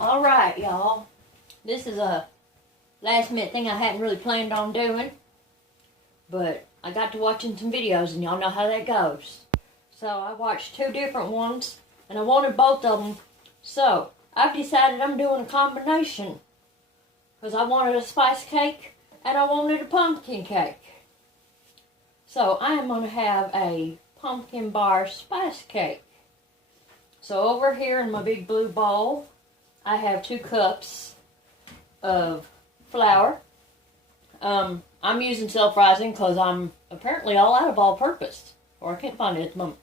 Alright, y'all. This is a last minute thing I hadn't really planned on doing. But I got to watching some videos and y'all know how that goes. So I watched two different ones and I wanted both of them. So I've decided I'm doing a combination. Because I wanted a spice cake and I wanted a pumpkin cake. So I am going to have a pumpkin bar spice cake. So over here in my big blue bowl, I have 2 cups of flour. I'm using self-rising because I'm apparently all out of all-purpose. Or I can't find it at the moment.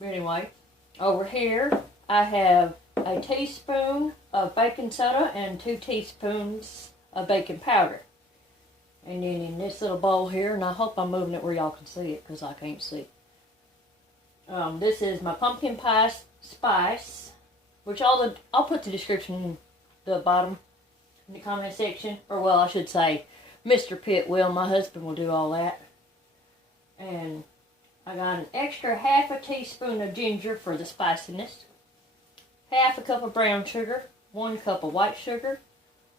But anyway, over here I have a teaspoon of baking soda and 2 teaspoons of baking powder. And then in this little bowl here, and I hope I'm moving it where y'all can see it because I can't see. This is my pumpkin pie spice, which I'll put the description in the bottom in the comment section. Or well, I should say, Mr. Pitt will. My husband will do all that. And I got an extra half a teaspoon of ginger for the spiciness. Half a cup of brown sugar. 1 cup of white sugar.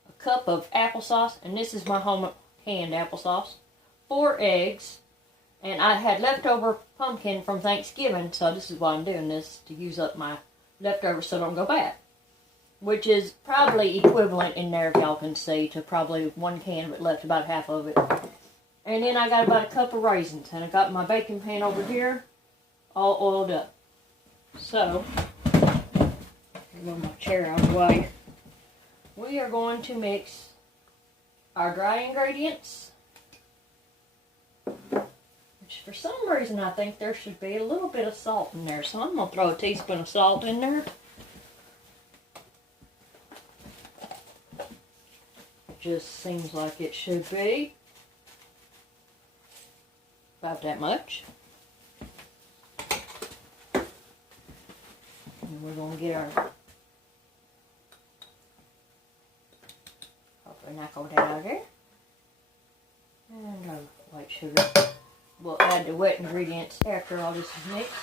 A cup of applesauce. And this is my home canned applesauce. 4 eggs. And I had leftover pumpkin from Thanksgiving. So this is why I'm doing this. To use up my leftovers so they don't go bad. Which is probably equivalent in there, if y'all can see, to probably 1 can, but left about half of it. And then I got about a cup of raisins. And I got my baking pan over here, all oiled up. So, move my chair out of the way. We are going to mix our dry ingredients. Which for some reason I think there should be a little bit of salt in there. So I'm going to throw a teaspoon of salt in there. Just seems like it should be about that much. And we're going to get our hopefully not go down out here. And our white sugar. We'll add the wet ingredients after all this is mixed.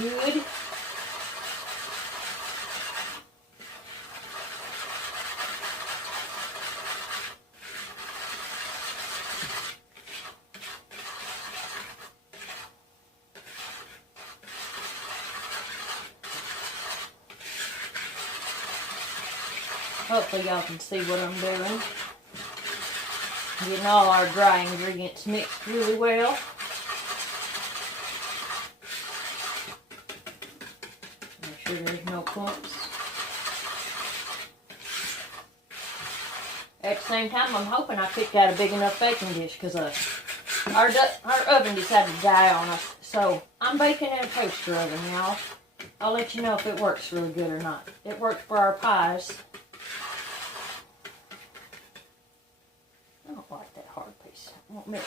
Good. Hopefully y'all can see what I'm doing. Getting all our dry ingredients mixed really well. Make sure there's no clumps. At the same time, I'm hoping I picked out a big enough baking dish because our oven decided to die on us. So I'm baking in a toaster oven, y'all. I'll let you know if it works really good or not. It worked for our pies. I don't like that hard piece. It won't mix.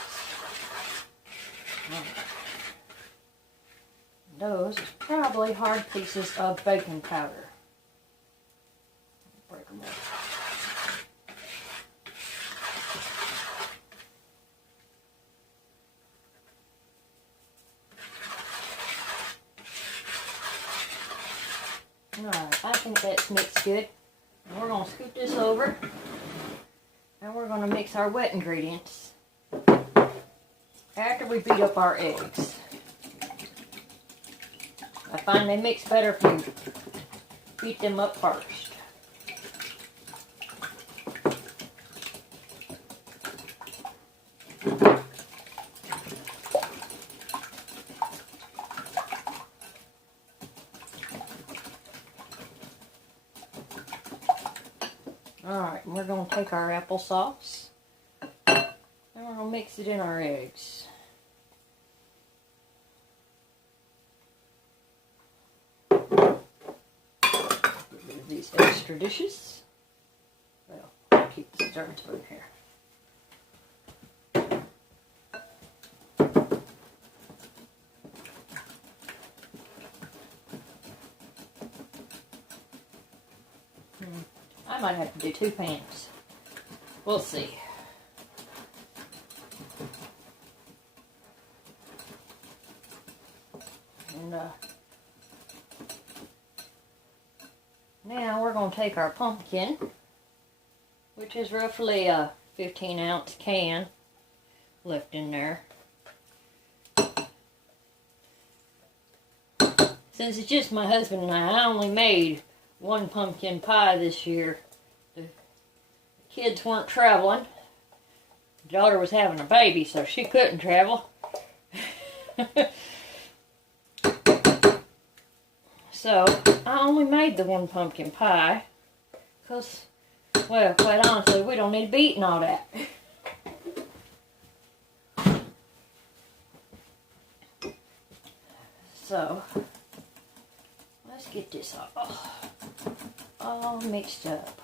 Right. Those are probably hard pieces of baking powder. Break them up. Alright, I think that's mixed good. And we're going to scoop this over. And we're going to mix our wet ingredients after we beat up our eggs. I find they mix better if you beat them up first. Alright, we're going to take our applesauce and we're going to mix it in our eggs. Get rid of these extra dishes. Well, I'll keep the stirring spoon here. I might have to do 2 pans. We'll see. And Now we're going to take our pumpkin, which is roughly a 15-ounce can left in there. Since it's just my husband and I only made one pumpkin pie this year. The kids weren't traveling. Daughter was having a baby, so she couldn't travel. So, I only made the one pumpkin pie. Because, well, quite honestly, we don't need to be eating all that. So, let's get this all mixed up.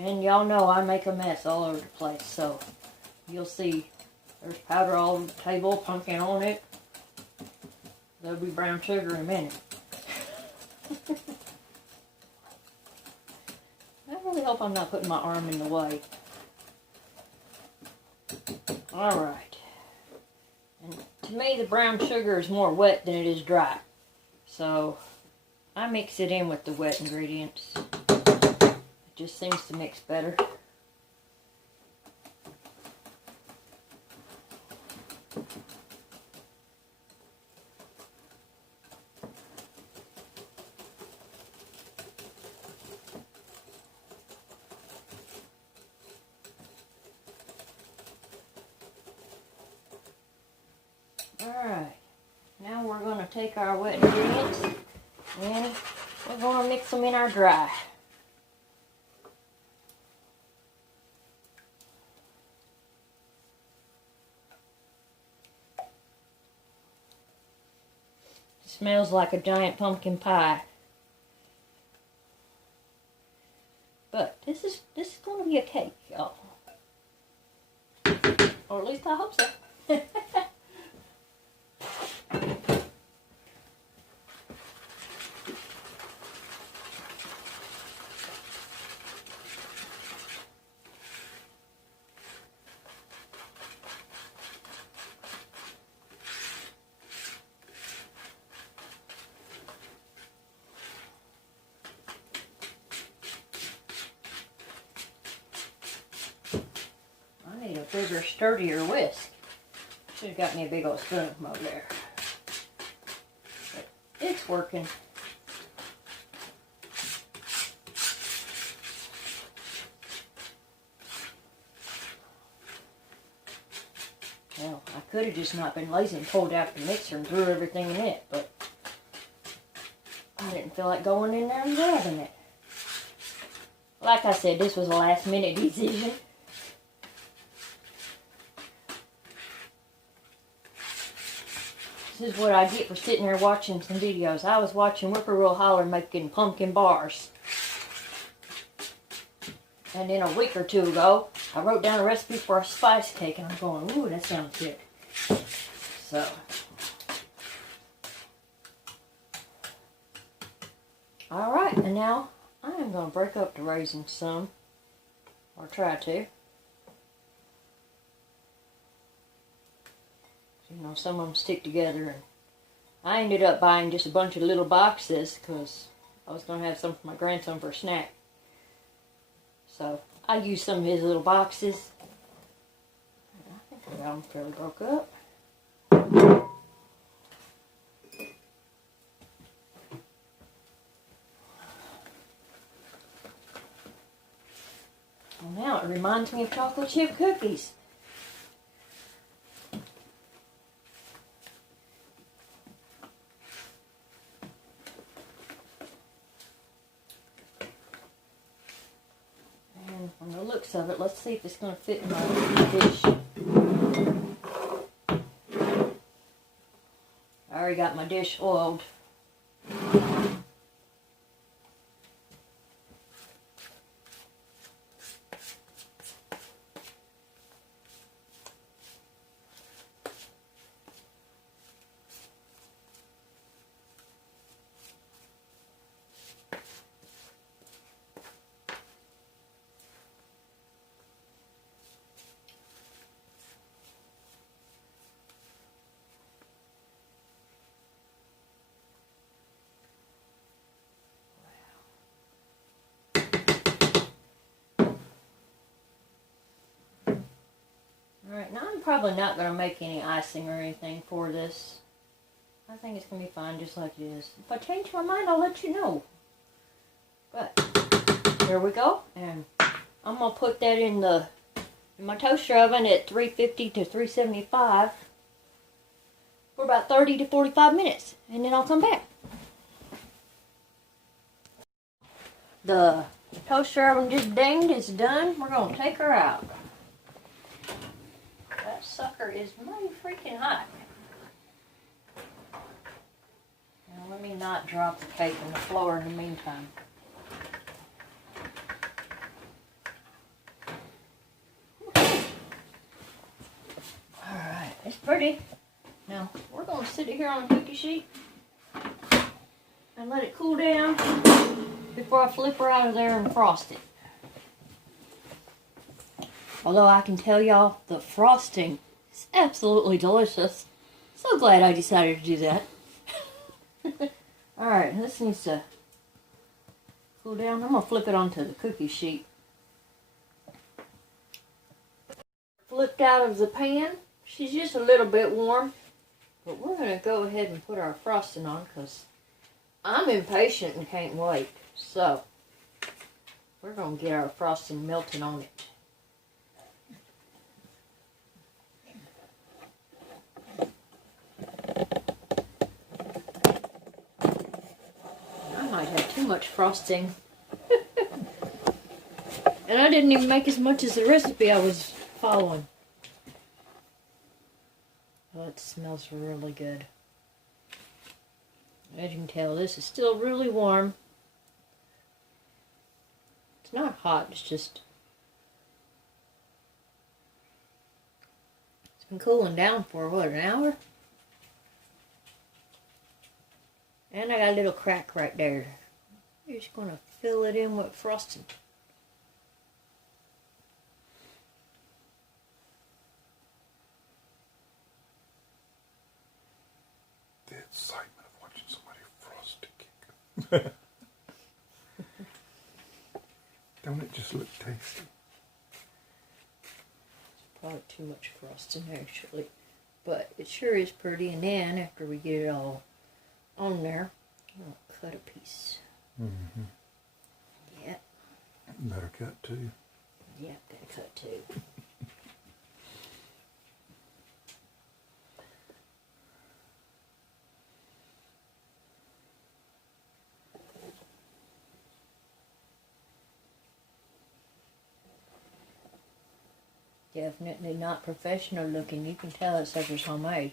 And y'all know I make a mess all over the place, so you'll see there's powder all over the table, pumpkin on it. There'll be brown sugar in a minute. I really hope I'm not putting my arm in the way. Alright. And to me, the brown sugar is more wet than it is dry. So, I mix it in with the wet ingredients. Just seems to mix better. Alright, now we're going to take our wet ingredients and we're going to mix them in our dry. Smells like a giant pumpkin pie. But this is going to be a cake, y'all. Or at least I hope so. Bigger, sturdier whisk. Should have got me a big old spoon from over there. But it's working. Well, I could have just not been lazy and pulled out the mixer and threw everything in it, but I didn't feel like going in there and grabbing it. Like I said, this was a last minute decision. This is what I get for sitting there watching some videos. I was watching Whippoorwill Holler making pumpkin bars. And then a week or two ago, I wrote down a recipe for a spice cake. And I'm going, ooh, that sounds good. So. Alright, and now I am going to break up the raisins some. Or try to. You know, some of them stick together, and I ended up buying just a bunch of little boxes because I was going to have some for my grandson for a snack. So, I used some of his little boxes. I think I got them fairly broke up. Well, now it reminds me of chocolate chip cookies. From the looks of it, let's see if it's going to fit in my dish. I already got my dish oiled. I'm probably not going to make any icing or anything for this. I think it's going to be fine just like it is. If I change my mind, I'll let you know. But there we go. And I'm going to put that in my toaster oven at 350 to 375 for about 30 to 45 minutes. And then I'll come back. The toaster oven just dinged. It's done. We're going to take her out. That sucker is mighty freaking hot. Now let me not drop the cake on the floor in the meantime. Alright, it's pretty. Now we're going to sit it here on a cookie sheet and let it cool down before I flip her out of there and frost it. Although I can tell y'all, the frosting is absolutely delicious. So glad I decided to do that. Alright, this needs to cool down. I'm going to flip it onto the cookie sheet. Flipped out of the pan. She's just a little bit warm. But we're going to go ahead and put our frosting on because I'm impatient and can't wait. So, we're going to get our frosting melted on it. I might have too much frosting. And I didn't even make as much as the recipe I was following. Oh, it smells really good. As you can tell, this is still really warm. It's not hot, it's just... It's been cooling down for, what, an hour? And I got a little crack right there. I'm just going to fill it in with frosting. The excitement of watching somebody frost a cake. Don't it just look tasty? Probably too much frosting actually, but it sure is pretty. And then after we get it all on there, I'll cut a piece. Mm-hmm. Yep. Better cut too. Yep, gotta cut too. Definitely not professional looking. You can tell that sucker's homemade.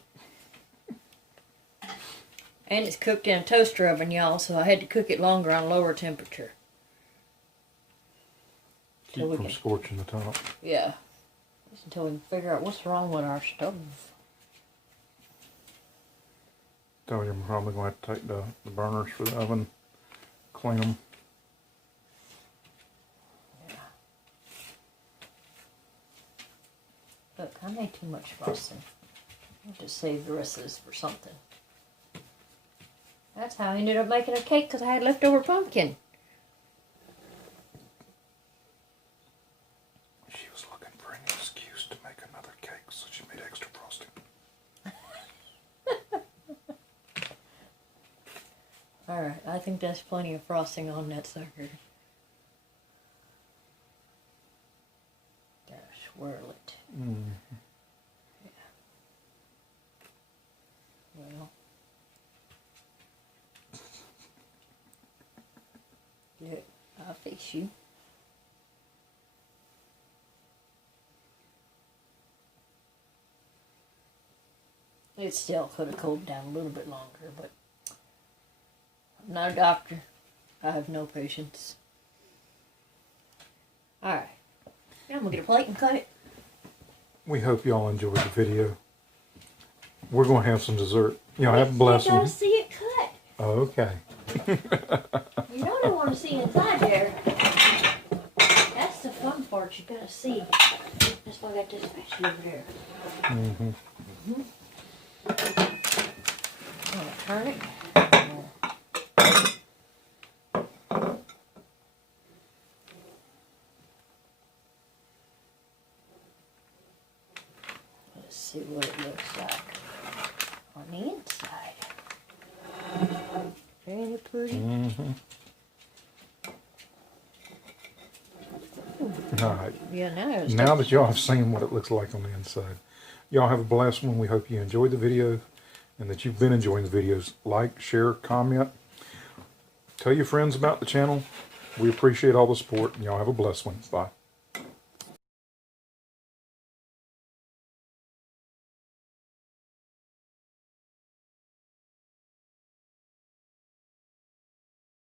And it's cooked in a toaster oven, y'all, so I had to cook it longer on lower temperature. Keep from scorching the top. Yeah. Just until we can figure out what's wrong with our stove. Tell you I'm probably going to have to take the burners for the oven, clean them. Look, I made too much frosting. I'll have to save the rest of this for something. That's how I ended up making a cake, because I had leftover pumpkin. She was looking for an excuse to make another cake, so she made extra frosting. Alright, I think that's plenty of frosting on that sucker. Gotta swirl it. Mm-hmm. Yeah. Well. Look, I'll fix you. It still could have cooled down a little bit longer, but I'm not a doctor. I have no patience. Alright. Now I'm going to get a plate and cut it. We hope y'all enjoyed the video. We're going to have some dessert. Y'all have a blessed one. You gotta see it cut. Okay. You know they want to see inside there. That's the fun part. You gotta see. That's why I got this spatula over there. Mm-hmm. I'm gonna turn it. see what it looks like on the inside. Very pretty. Mm-hmm. All right. Yeah, Now that y'all have seen what it looks like on the inside, y'all have a blessed one. We hope you enjoyed the video and that you've been enjoying the videos. Like, share, comment. Tell your friends about the channel. We appreciate all the support, and y'all have a blessed one. Bye.